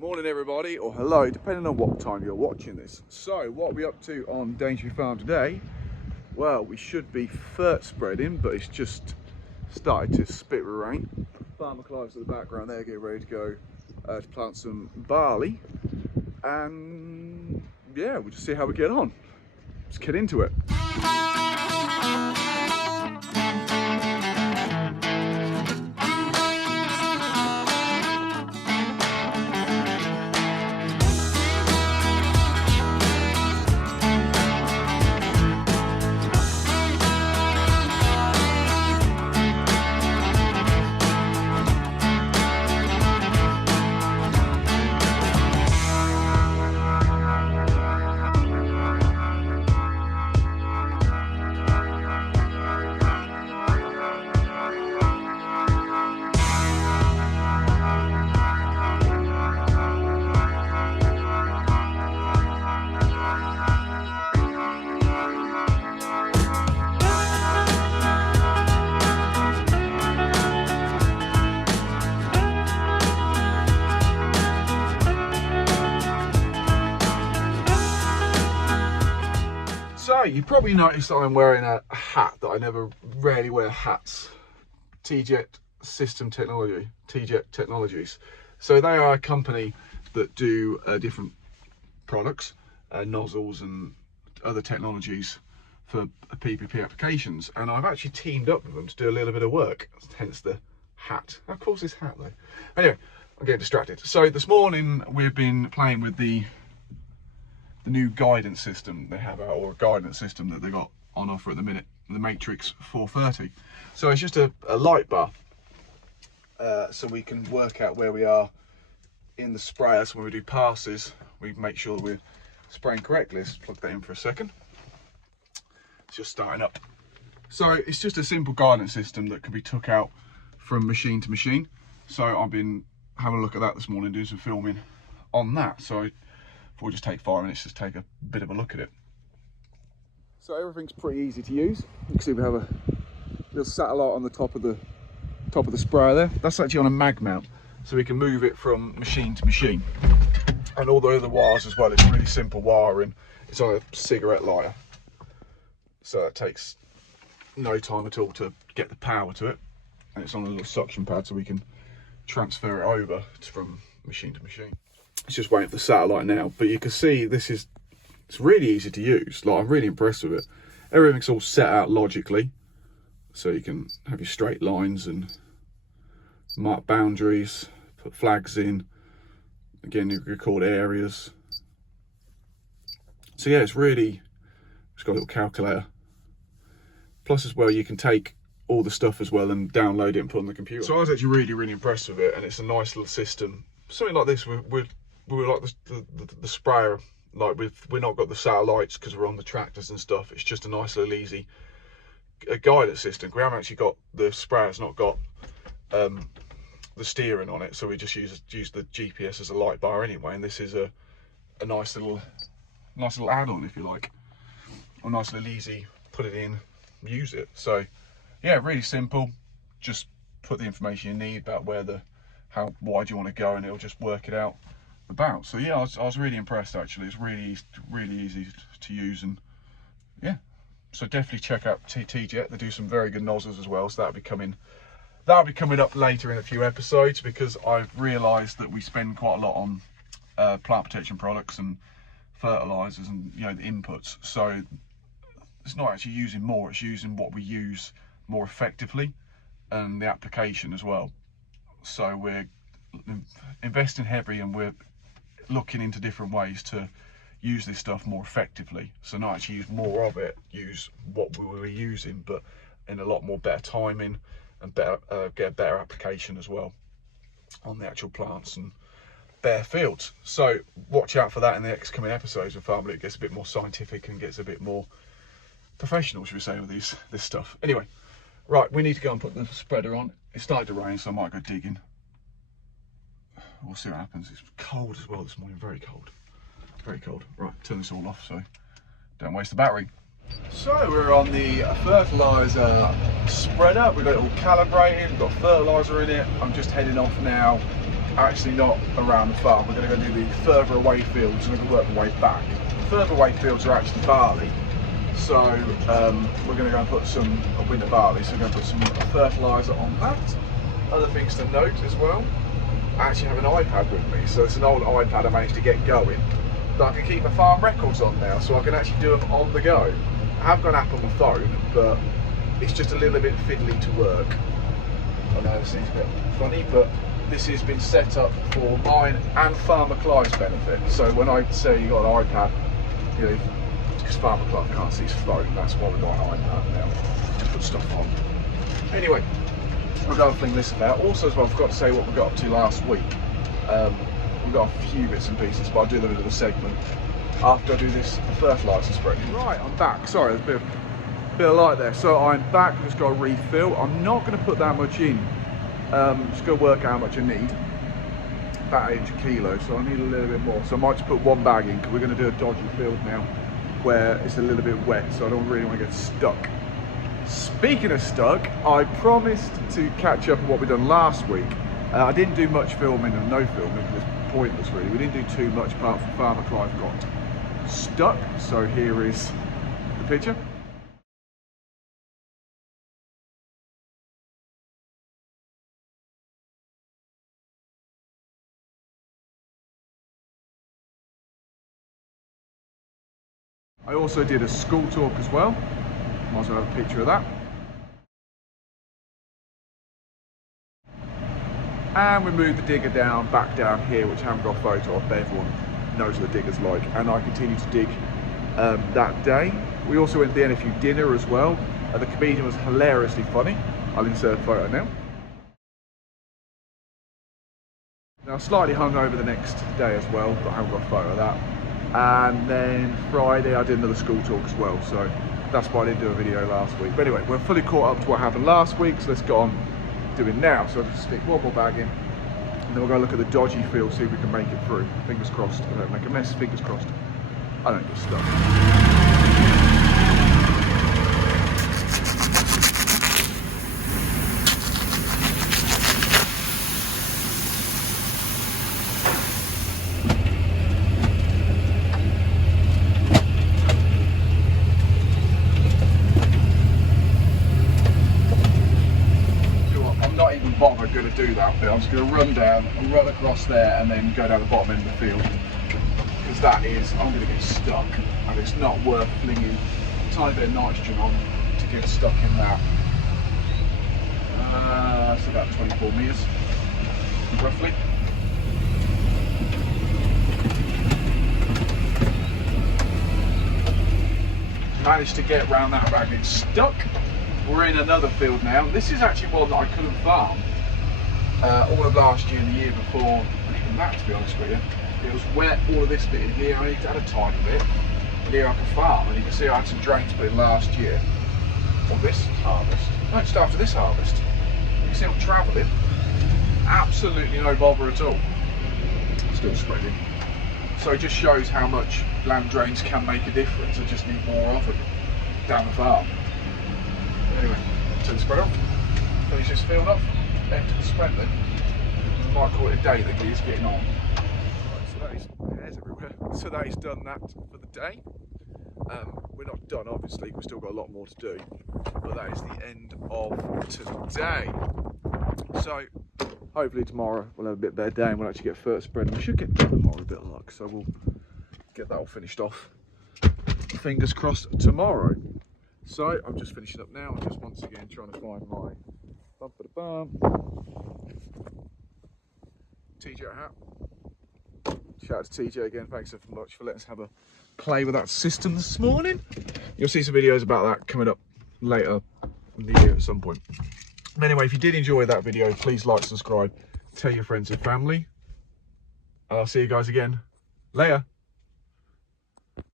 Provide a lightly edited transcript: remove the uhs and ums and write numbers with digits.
Morning everybody, or hello, depending on what time you're watching this. So what are we up to on Daintree Farm today? Well, we should be fert spreading, but it's just started to spit with rain. Farmer Clive's in the background there, getting ready to go to plant some barley. And yeah, we'll just see how we get on. Let's get into it. So you probably noticed that I'm wearing a hat that I never rarely wear hats. Teejet System Technology, Teejet Technologies. So they are a company that do different products, nozzles and other technologies for PPP applications. And I've actually teamed up with them to do a little bit of work, hence the hat. Of course this hat though. Anyway, I'm getting distracted. So this morning we've been playing with the new guidance system they have out, or a guidance system that they got on offer at the minute, the Matrix 430. So it's just a light bar, so we can work out where we are in the sprayer. So when we do passes, we make sure that we're spraying correctly. Let's plug that in for a second. It's just starting up. So it's just a simple guidance system that can be took out from machine to machine. So I've been having a look at that this morning, doing some filming on that. So we'll just take 5 minutes, just take a bit of a look at it. So everything's pretty easy to use. You can see we have a little satellite on the top of the sprayer there. That's actually on a mag mount, so we can move it from machine to machine. And all the other wires as well, it's really simple wiring. It's on a cigarette lighter, so that takes no time at all to get the power to it. And it's on a little suction pad, so we can transfer it over from machine to machine. It's just waiting for the satellite now, but you can see it's really easy to use. Like, I'm really impressed with it. Everything's all set out logically, so you can have your straight lines and mark boundaries, put flags in. Again, you record areas. So yeah, it's got a little calculator. Plus as well, you can take all the stuff as well and download it and put on the computer. So I was actually really impressed with it, and it's a nice little system. Something like this, we like the sprayer. Like we've not got the satellites because we're on the tractors and stuff. It's just a nice little easy guidance system. We haven't actually got the sprayer's not got the steering on it, so we just use the GPS as a light bar anyway. And this is a nice little add-on, if you like, or nice little easy, put it in, use it. So yeah, really simple. Just put the information you need about how wide you want to go, and it'll just work it out about. So yeah, I was really impressed actually. It's really easy to use, and yeah, so definitely check out Teejet. They do some very good nozzles as well, so that'll be coming up later in a few episodes, because I've realized that we spend quite a lot on plant protection products and fertilizers and the inputs. So it's not actually using more, it's using what we use more effectively, and the application as well. So we're investing heavily, and we're looking into different ways to use this stuff more effectively. So not actually use more of it, use what we were using, but in a lot more better timing, and get a better application as well on the actual plants and bare fields. So watch out for that in the next coming episodes of Farm Loop. It gets a bit more scientific and gets a bit more professional, should we say, with this stuff. Anyway, right, we need to go and put the spreader on. It started to rain, so I might go digging. We'll see what happens. It's cold as well this morning, very cold. Right, turn this all off so don't waste the battery. So we're on the fertiliser spreader. We've got it all calibrated, we've got fertiliser in it. I'm just heading off now actually not around the farm. We're going to go do the further away fields and we're going to work the way back. The further away fields are actually barley, so we're going to go and put some winter barley, so we're going to put some fertiliser on that. Other things to note as well, I actually have an iPad with me, so it's an old iPad I managed to get going that I can keep my farm records on now, so I can actually do them on the go. I have got an app on my phone, but it's just a little bit fiddly to work. I know this seems a bit funny, but this has been set up for mine and Farmer Clive's benefit. So when I say you got an iPad, you know, because Farmer Clive can't see his phone, that's why we've got an iPad now to put stuff on. Anyway, we'll go and fling this about. Also as well, I forgot to say what we got up to last week. We've got a few bits and pieces, but I'll do them in a segment after I do this fertiliser spread. Right, I'm back. Sorry, there's a bit of light there. So I'm back, I've just got to refill. I'm not going to put that much in. Just going to work out how much I need. About 800 kilos, so I need a little bit more. So I might just put one bag in, because we're going to do a dodgy field now where it's a little bit wet, so I don't really want to get stuck. Speaking of stuck, I promised to catch up on what we done last week. I didn't do much filming and no filming, because it's pointless really. We didn't do too much apart from Farmer Clive got stuck. So here is the picture. I also did a school talk as well. Might as well have a picture of that. And we moved the digger back down here, which I haven't got a photo of, but everyone knows what the digger's like. And I continued to dig that day. We also went to the NFU dinner as well. The comedian was hilariously funny. I'll insert a photo now. Now, slightly hungover the next day as well, but I haven't got a photo of that. And then Friday I did another school talk as well, so that's why I didn't do a video last week. But anyway, we're fully caught up to what happened last week, so let's go on doing now. So I'll just stick one more bag in, and then we'll go look at the dodgy field, see if we can make it through. Fingers crossed. I don't make a mess, fingers crossed. I don't get stuck. I'm going to do that bit. I'm just going to run down and run across there and then go down the bottom end of the field, because that is, I'm going to get stuck and it's not worth flinging a tiny bit of nitrogen on to get stuck in that. That's about 24 metres roughly. Managed to get around that bag, it's stuck. We're in another field now. This is actually one that I couldn't farm all of last year and the year before, and even that, to be honest with you. It was wet, all of this bit in here, I need to add a tiny bit. And here I can farm, and you can see I had some drains put in last year. Or this harvest. No, just after this harvest. You can see I'm travelling. Absolutely no bother at all. Still spreading. So it just shows how much land drains can make a difference. I just need more of them down the farm. Anyway, turn the spread off, finish this field up, empty the spread then. I might call it a day, the gear's getting on. Right, so that is hairs everywhere. So that is done that for the day. We're not done, obviously, we've still got a lot more to do, but that is the end of today. So hopefully tomorrow we'll have a bit better day and we'll actually get first spread, and we should get done tomorrow with a bit of luck, so we'll get that all finished off. Fingers crossed tomorrow. So I'm just finishing up now, just once again trying to find my Teejet hat. Shout out to TJ again, thanks so much for letting us have a play with that system this morning. You'll see some videos about that coming up later in the year at some point. But anyway, if you did enjoy that video, please like, subscribe, tell your friends and family. And I'll see you guys again later.